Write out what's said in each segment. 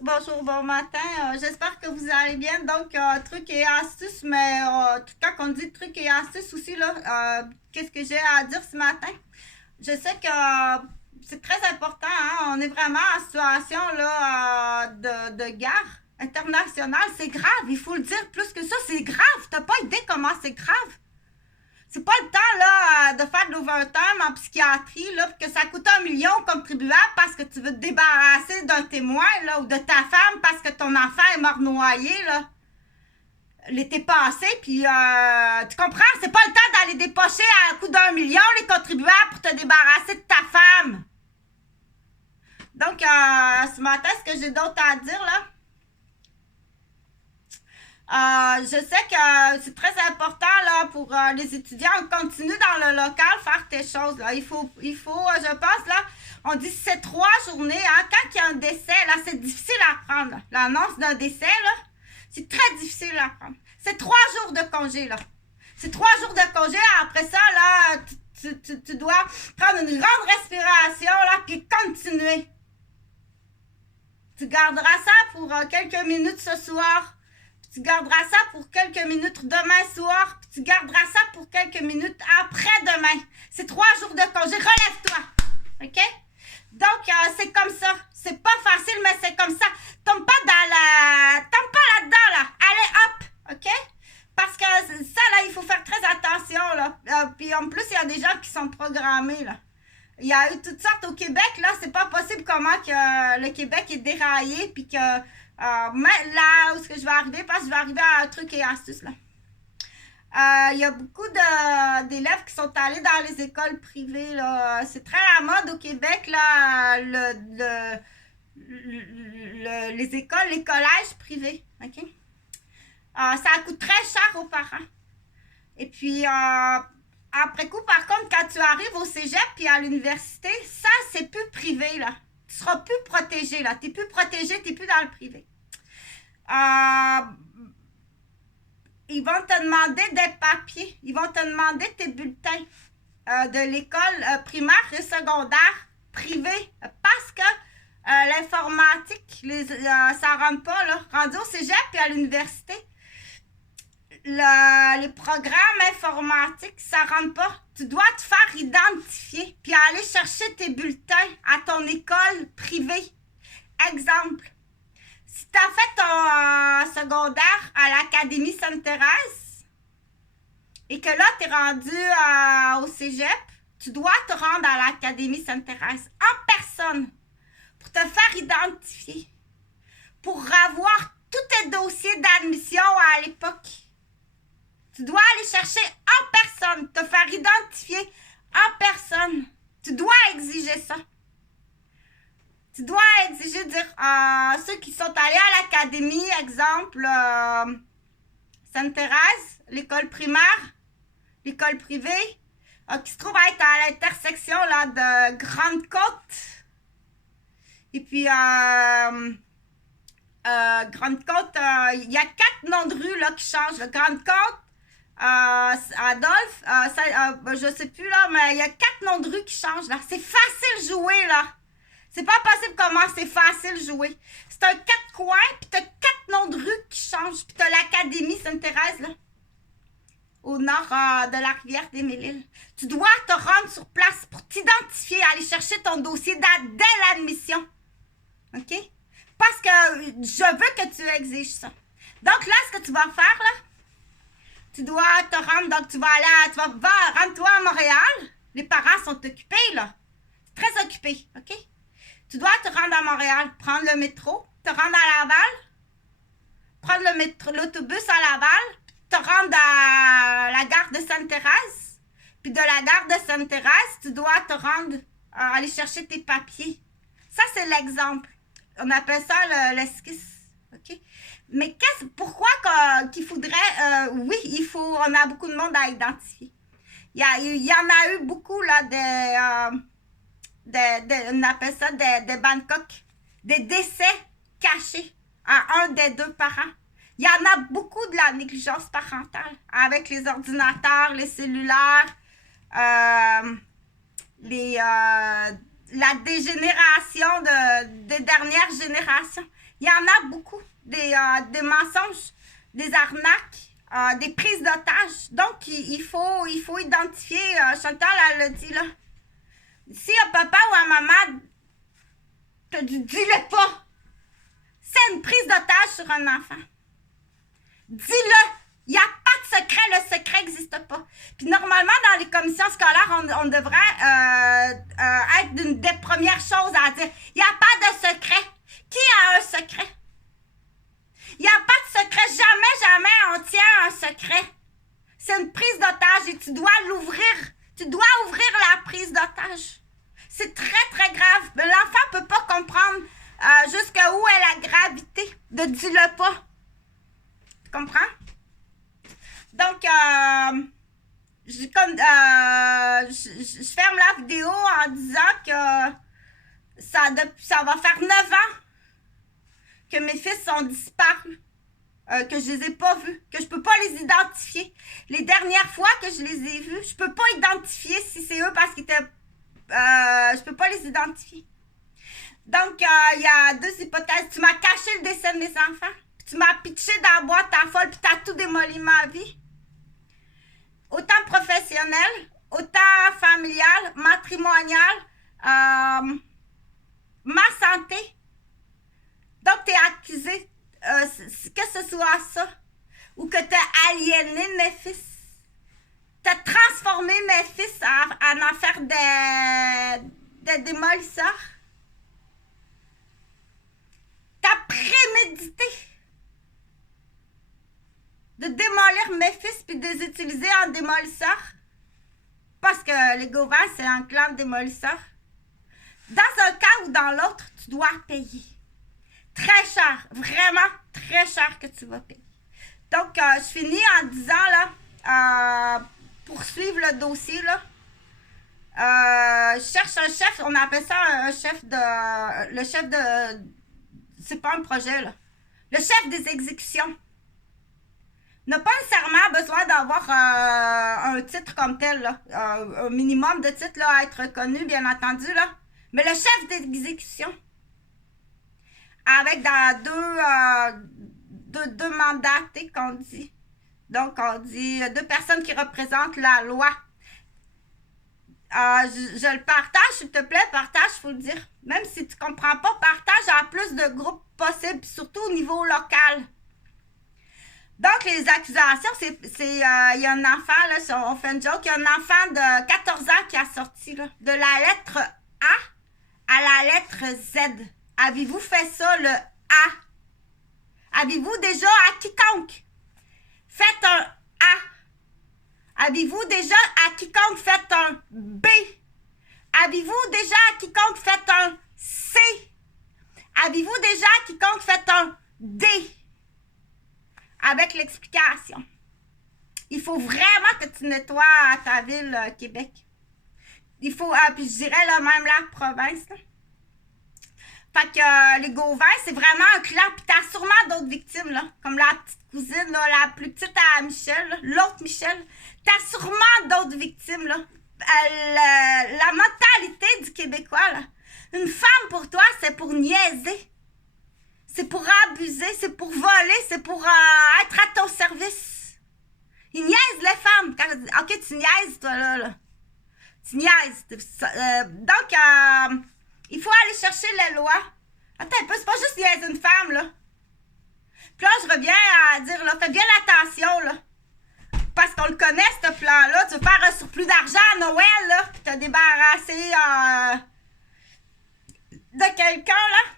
Bonjour, bon matin. J'espère que vous allez bien. Donc, trucs et astuces, mais quand on dit trucs et astuces aussi, là, qu'est-ce que j'ai à dire ce matin? Je sais que c'est très important, hein. On est vraiment en situation là, de guerre internationale. C'est grave, il faut le dire plus que ça. C'est grave. T'as pas idée comment c'est grave. C'est pas le temps là de faire de l'overtime en psychiatrie là, que ça coûte 1 million comme contribuable parce que tu veux te débarrasser d'un témoin là, ou de ta femme parce que ton enfant est mort noyé là, l'été passé. Puis tu comprends, c'est pas le temps d'aller dépocher à coût d'1 million les contribuables pour te débarrasser de ta femme. Donc ce matin, ce que j'ai d'autre à dire là? Je sais que c'est très important là, pour les étudiants. On continue dans le local, faire tes choses. Là. Il faut je pense, là, on dit que c'est 3 journées. Hein, quand il y a un décès, là, c'est difficile à prendre. L'annonce d'un décès, là, c'est très difficile à prendre. C'est 3 jours de congé. Là. C'est 3 jours de congé. Après ça, là, tu dois prendre une grande respiration là, puis continuer. Tu garderas ça pour quelques minutes ce soir. Tu garderas ça pour quelques minutes demain soir, puis tu garderas ça pour quelques minutes après-demain. C'est 3 jours de congé. Relève-toi. OK? Donc, c'est comme ça. C'est pas facile, mais c'est comme ça. Tombe pas là-dedans, là. Allez, hop. OK? Parce que ça, là, il faut faire très attention, là. Puis en plus, il y a des gens qui sont programmés, là. Il y a eu toutes sortes au Québec, là. C'est pas possible comment que le Québec est déraillé, puis que mais là où est-ce que je vais arriver, parce que je vais arriver à un truc et astuce là. Il y a beaucoup d'élèves qui sont allés dans les écoles privées là. C'est très à la mode au Québec là, les écoles, les collèges privés. Ok. Ça coûte très cher aux parents. Et puis après coup, par contre, quand tu arrives au cégep puis à l'université, ça c'est plus privé là. Tu seras plus protégé là. Tu n'es plus protégé, tu n'es plus dans le privé. Ils vont te demander des papiers. Ils vont te demander tes bulletins de l'école primaire et secondaire privée. Parce que l'informatique, ça ne rentre pas là. Rendu au cégep et à l'université, les programmes informatiques, ça rentre pas. Tu dois te faire identifier puis aller chercher tes bulletins à ton école privée. Exemple, si tu as fait ton secondaire à l'Académie Sainte-Thérèse et que là, tu es rendu au cégep, tu dois te rendre à l'Académie Sainte-Thérèse en personne pour te faire identifier, pour avoir tous tes dossiers d'admission à l'époque. Tu dois aller chercher en personne, te faire identifier en personne. Tu dois exiger ça. Tu dois exiger, dire ceux qui sont allés à l'académie, exemple, Sainte-Thérèse, l'école primaire, l'école privée, qui se trouve à être à l'intersection là, de Grande-Côte. Et puis, Grande-Côte, il y a 4 noms de rue là, qui changent. Grande-Côte, Adolphe, je sais plus là, mais il y a 4 noms de rue qui changent là. C'est facile jouer là. C'est pas possible comment c'est facile jouer. C'est un 4 coins, puis t'as 4 noms de rue qui changent, puis t'as l'Académie Sainte-Thérèse, là, au nord de la rivière des Mille-Îles. Tu dois te rendre sur place pour t'identifier, aller chercher ton dossier dès l'admission. OK? Parce que je veux que tu exiges ça. Donc là, ce que tu vas faire, là, tu dois te rendre, donc tu vas rendre-toi à Montréal. Les parents sont occupés, là. Très occupés, OK? Tu dois te rendre à Montréal, prendre le métro, te rendre à Laval, prendre l'autobus à Laval, te rendre à la gare de Sainte-Thérèse. Puis de la gare de Sainte-Thérèse, tu dois te rendre, aller chercher tes papiers. Ça, c'est l'exemple. On appelle ça l'esquisse. OK? Mais pourquoi qu'il faudrait... oui, on a beaucoup de monde à identifier. Il y en a eu beaucoup, là, on appelle ça des Bangkok, des décès cachés à un des 2 parents. Il y en a beaucoup de la négligence parentale avec les ordinateurs, les cellulaires, la dégénération des dernières générations. Il y en a beaucoup, des mensonges, des arnaques, des prises d'otages. Donc, il faut identifier, Chantal, elle l'a dit là, si un papa ou un maman te dit, dis-le pas, c'est une prise d'otage sur un enfant. Dis-le. Il n'y a pas de secret, le secret n'existe pas. Puis normalement, dans les commissions scolaires, on devrait être une des premières choses à dire. Il n'y a pas de secret. Qui a un secret? Il n'y a pas de secret. Jamais on tient un secret. C'est une prise d'otage et tu dois l'ouvrir. Tu dois ouvrir la prise d'otage. C'est très, très grave. L'enfant ne peut pas comprendre jusqu'où est la gravité de dis-le pas. Tu comprends? Donc, je ferme la vidéo en disant que ça va faire 9 ans que mes fils sont disparus, que je les ai pas vus, que je peux pas les identifier. Les dernières fois que je les ai vus, je peux pas identifier si c'est eux parce qu'ils étaient... je peux pas les identifier. Donc, il y a 2 hypothèses. Tu m'as caché le décès de mes enfants, puis tu m'as pitché dans la boîte à folle, puis tu as tout démoli ma vie. Autant professionnel, autant familial, matrimonial, ma santé. Donc, tu es accusé, que ce soit ça, ou que tu as aliéné mes fils. Tu as transformé mes fils en en faire des démolisseurs. Tu as prémédité de démolir mes fils puis de les utiliser en démolisseurs. Parce que les Gauvin, c'est un clan de démolisseurs. Dans un cas ou dans l'autre, tu dois payer. Très cher, vraiment très cher que tu vas payer. Donc, je finis en disant, là, poursuivre le dossier, là. Je cherche un chef, on appelle ça un chef de... Le chef de... C'est pas un projet, là. Le chef des exécutions. N'a pas nécessairement besoin d'avoir un titre comme tel, là. Un minimum de titre, là, à être reconnu, bien entendu, là. Mais le chef d'exécution, avec deux mandatés qu'on dit. Donc, on dit 2 personnes qui représentent la loi. Je le partage, s'il te plaît, partage, il faut le dire. Même si tu ne comprends pas, partage à plus de groupes possibles, surtout au niveau local. Donc, les accusations, il y a un enfant, là, on fait une joke, il y a un enfant de 14 ans qui a sorti, là, de la lettre A à la lettre Z. Avez-vous fait ça, le A? Avez-vous déjà à quiconque fait un A? Avez-vous déjà à quiconque fait un B? Avez-vous déjà à quiconque fait un C? Avez-vous déjà à quiconque fait un D? Avec l'explication. Il faut vraiment que tu nettoies ta ville, Québec. Il faut, puis je dirais là, même la province. Là. Fait que les Gauvin, c'est vraiment un clan. Puis t'as sûrement d'autres victimes, là. Comme la petite cousine, là, la plus petite à Michel, l'autre Michel. T'as sûrement d'autres victimes, là. La mentalité du Québécois, là. Une femme pour toi, c'est pour niaiser. C'est pour abuser, c'est pour voler, c'est pour être à ton service. Ils niaisent les femmes. Ok, tu niaises, toi, là. Tu niaises. Donc, il faut aller chercher les lois. Attends un peu, c'est pas juste niaiser une femme, là. Puis là, je reviens à dire, là, fais bien attention, là. Parce qu'on le connaît, ce plan-là. Tu veux faire un surplus d'argent à Noël, là. Puis t'as débarrassé de quelqu'un, là.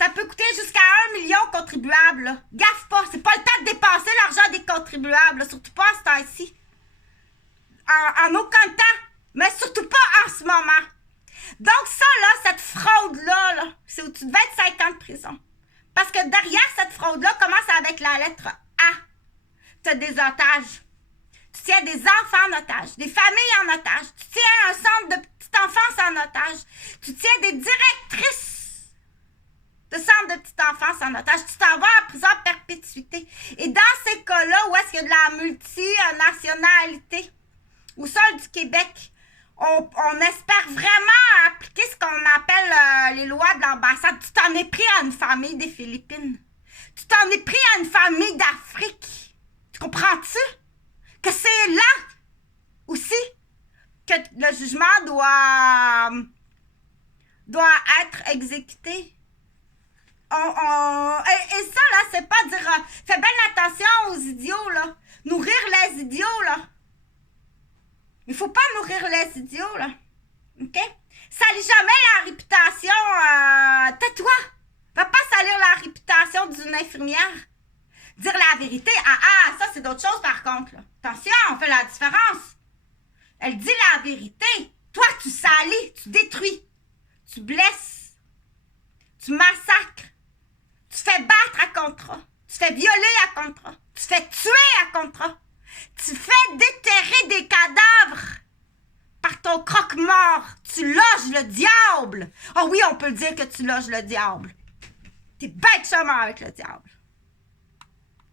Ça peut coûter jusqu'à 1 million contribuables, là. Gaffe pas, c'est pas le temps de dépenser l'argent des contribuables, là. Surtout pas à ce temps-ci. En aucun temps, mais surtout pas en ce moment. Donc ça, là, cette fraude-là, là, c'est où tu devais être 5 ans de prison. Parce que derrière cette fraude-là, commence avec la lettre A. Tu as des otages. Tu tiens des enfants en otage, des familles en otage. Tu tiens un centre de petite enfance en otage. Tu tiens des directrices de centre de petite enfance en otage. Tu t'en vas en prison à perpétuité. Et dans ces cas-là, où est-ce qu'il y a de la multinationalité, au sol du Québec, on espère vraiment appliquer ce qu'on appelle les lois de l'ambassade. Tu t'en es pris à une famille des Philippines. Tu t'en es pris à une famille d'Afrique. Tu comprends-tu? Que c'est là aussi que le jugement doit être exécuté. Et ça, là, c'est pas dire... fais bien attention aux idiots, là. Nourrir les idiots, là. Il faut pas nourrir les idiots, là. OK? Salis jamais la réputation... tais-toi! Va pas salir la réputation d'une infirmière. Dire la vérité. Ça, c'est d'autres choses, par contre, là. Attention, on fait la différence. Elle dit la vérité. Toi, tu salis, tu détruis. Tu blesses. Tu massacres. Tu fais battre à contrat. Tu fais violer à contrat. Tu fais tuer à contrat. Tu fais déterrer des cadavres par ton croque-mort. Tu loges le diable. Oh oui, on peut le dire que tu loges le diable. T'es bête chemin avec le diable.